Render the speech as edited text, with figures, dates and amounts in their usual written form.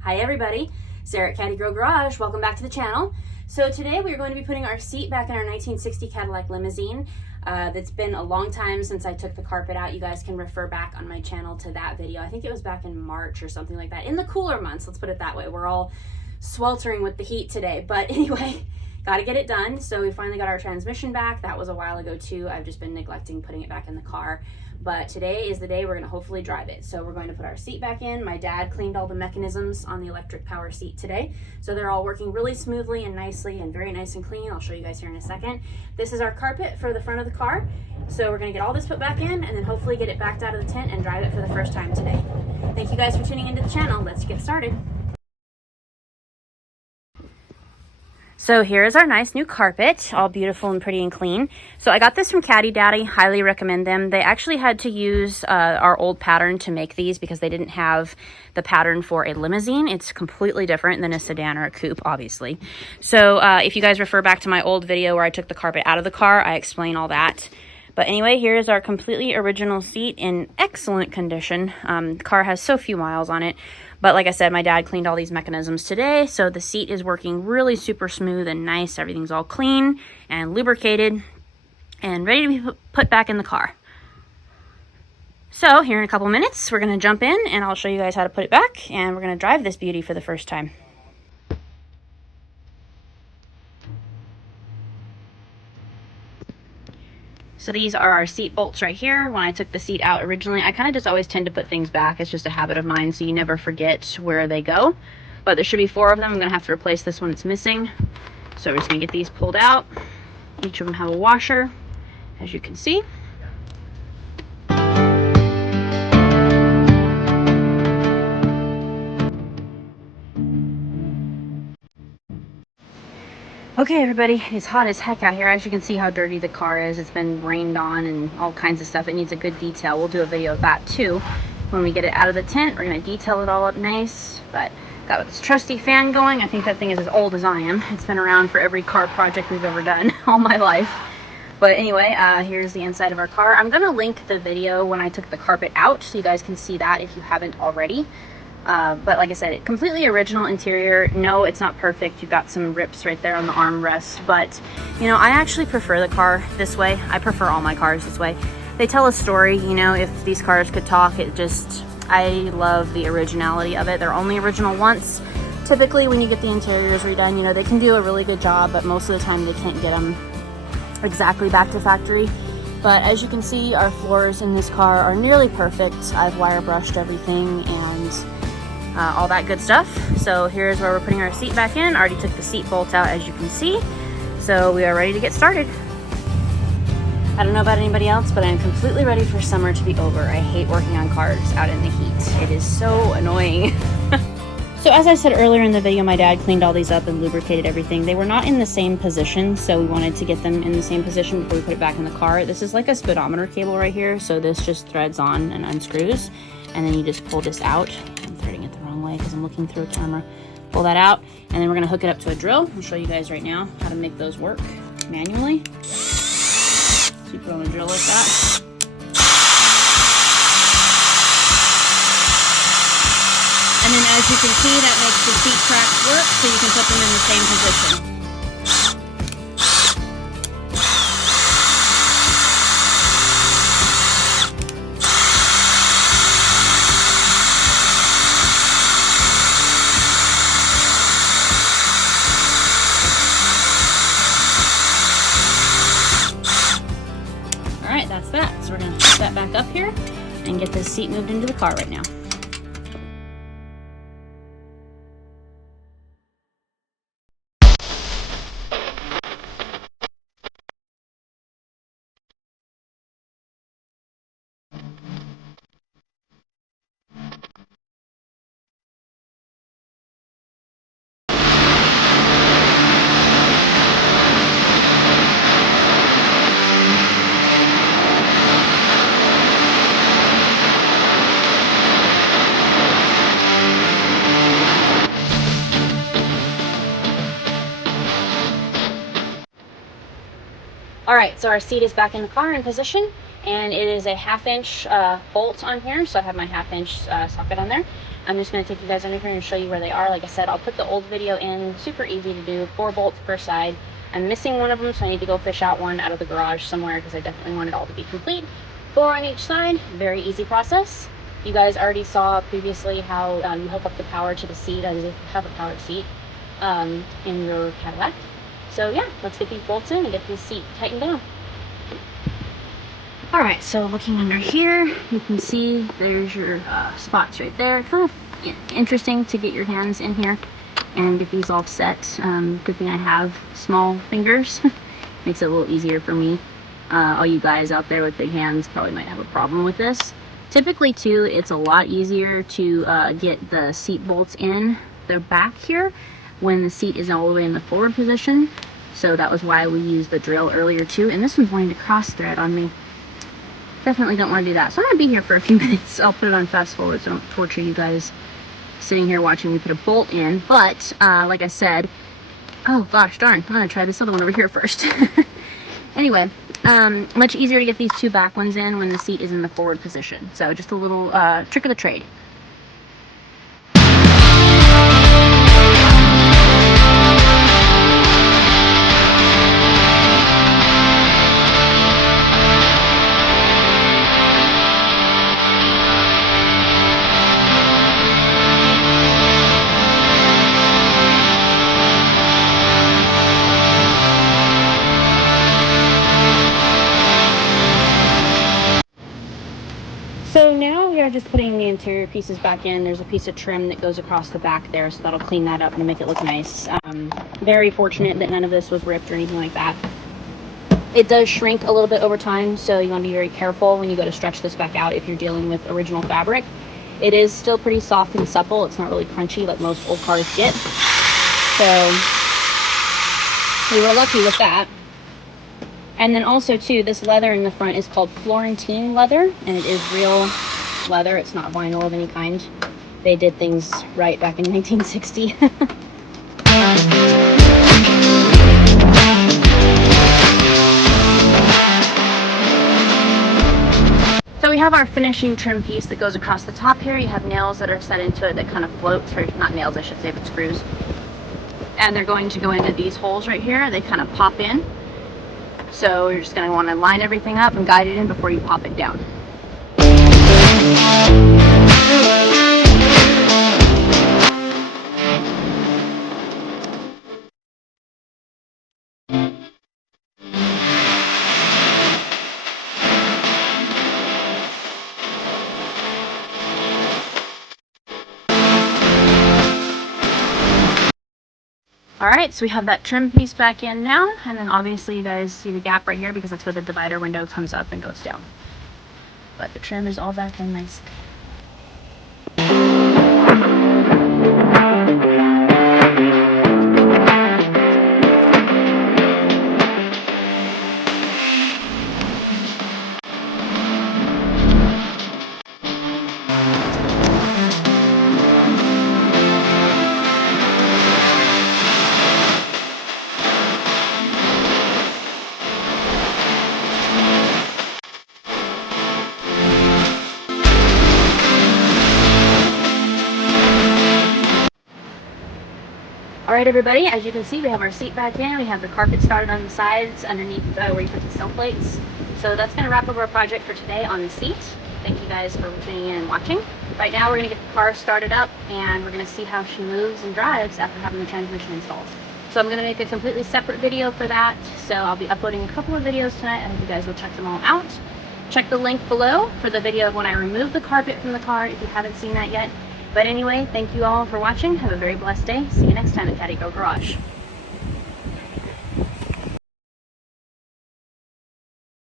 Hi everybody, Sarah at Caddy Girl Garage. Welcome back to the channel. So today we are going to be putting our seat back in our 1960 Cadillac Limousine. That's been a long time since I took the carpet out. You guys can refer back on my channel to that video. I think it was back in March or something like that. In the cooler months, let's put it that way. We're all sweltering with the heat today. But anyway, got to get it done. So we finally got our transmission back. That was a while ago too. I've just been neglecting putting it back in the car. But today is the day we're going to hopefully drive it. So we're going to put our seat back in. My dad cleaned all the mechanisms on the electric power seat today. So they're all working really smoothly and nicely and very nice and clean. I'll show you guys here in a second. This is our carpet for the front of the car. So we're going to get all this put back in and then hopefully get it backed out of the tent and drive it for the first time today. Thank you guys for tuning into the channel. Let's get started. So here's our nice new carpet, all beautiful and pretty and clean. So I got this from Caddy Daddy, highly recommend them. They actually had to use our old pattern to make these because they didn't have the pattern for a limousine. It's completely different than a sedan or a coupe, obviously. So if you guys refer back to my old video where I took the carpet out of the car, I explain all that. But anyway, here's our completely original seat in excellent condition. The car has so few miles on it. But like I said, my dad cleaned all these mechanisms today, so the seat is working really super smooth and nice. Everything's all clean and lubricated and ready to be put back in the car. So here in a couple minutes, we're going to jump in and I'll show you guys how to put it back, and we're going to drive this beauty for the first time. So these are our seat bolts right here. When I took the seat out originally, I kind of just always tend to put things back. It's just a habit of mine, so you never forget where they go. But there should be 4 of them. I'm going to have to replace this one that's missing. So we're just going to get these pulled out. Each of them have a washer, as you can see. Okay, everybody, it's hot as heck out here. As you can see how dirty the car is. It's been rained on and all kinds of stuff. It needs a good detail. We'll do a video of that too. When we get it out of the tent, we're going to detail it all up nice. But got this trusty fan going. I think that thing is as old as I am. It's been around for every car project we've ever done all my life. But anyway, here's the inside of our car. I'm going to link the video when I took the carpet out so you guys can see that if you haven't already. But like I said, completely original interior. No, it's not perfect. You've got some rips right there on the armrest, but you know, I actually prefer the car this way. I prefer all my cars this way. They tell a story, you know, if these cars could talk. I love the originality of it. They're only original once. Typically when you get the interiors redone, you know, they can do a really good job, but most of the time they can't get them exactly back to factory. But as you can see, our floors in this car are nearly perfect. I've wire brushed everything and all that good stuff. So here's where we're putting our seat back in. I already took the seat bolt out, as you can see. So we are ready to get started. I don't know about anybody else, but I'm completely ready for summer to be over. I hate working on cars out in the heat. It is so annoying. So as I said earlier in the video, my dad cleaned all these up and lubricated everything. They were not in the same position, so we wanted to get them in the same position before we put it back in the car. This is like a speedometer cable right here, so this just threads on and unscrews, and then you just pull this out. I'm threading it the wrong way because I'm looking through a camera. Pull that out, and then we're going to hook it up to a drill. I'll show you guys right now how to make those work manually. So you put on a drill like that. And then as you can see, that makes the seat tracks work, so you can put them in the same position. Alright, that's that. So we're going to put that back up here and get this seat moved into the car right now. All right, so our seat is back in the car in position, and it is a 1/2 inch bolt on here, so I have my 1/2 inch socket on there. I'm just going to take you guys under here and show you where they are. Like I said, I'll put the old video in. Super easy to do. 4 bolts per side. I'm missing one of them, so I need to go fish out one out of the garage somewhere because I definitely want it all to be complete. 4 on each side. Very easy process. You guys already saw previously how you hook up the power to the seat as if you have a powered seat in your Cadillac. So yeah, let's get these bolts in and get this seat tightened down. Alright, so looking under here, you can see there's your spots right there. Kind of interesting to get your hands in here and get these all set. Good thing I have small fingers. Makes it a little easier for me. All you guys out there with big hands probably might have a problem with this. Typically too, it's a lot easier to get the seat bolts in the back here when the seat is all the way in the forward position. So that was why we used the drill earlier too. And this one's wanting to cross thread on me. Definitely don't want to do that. So I'm going to be here for a few minutes. I'll put it on fast forward so I don't torture you guys sitting here watching me put a bolt in. But like I said, oh gosh darn, I'm going to try this other one over here first. Anyway, much easier to get these 2 back ones in when the seat is in the forward position. So just a little trick of the trade. So now we are just putting the interior pieces back in. There's a piece of trim that goes across the back there, so that'll clean that up and make it look nice. Very fortunate that none of this was ripped or anything like that. It does shrink a little bit over time, so you want to be very careful when you go to stretch this back out if you're dealing with original fabric. It is still pretty soft and supple. It's not really crunchy like most old cars get. So we were lucky with that. And then also too, this leather in the front is called Florentine leather, and it is real leather. It's not vinyl of any kind. They did things right back in 1960. So we have our finishing trim piece that goes across the top here. You have nails that are set into it that kind of float, or not nails I should say, but screws. And they're going to go into these holes right here. They kind of pop in. So you're just going to want to line everything up and guide it in before you pop it down. Alright, so we have that trim piece back in now, and then obviously you guys see the gap right here because that's where the divider window comes up and goes down. But the trim is all back in nice. Alright everybody, as you can see we have our seat back in, we have the carpet started on the sides underneath where you put the sill plates. So that's going to wrap up our project for today on the seat. Thank you guys for tuning in and watching. Right now we're going to get the car started up and we're going to see how she moves and drives after having the transmission installed. So I'm going to make a completely separate video for that. So I'll be uploading a couple of videos tonight. I hope you guys will check them all out. Check the link below for the video of when I remove the carpet from the car if you haven't seen that yet. But anyway, thank you all for watching. Have a very blessed day. See you next time at Caddy Garage.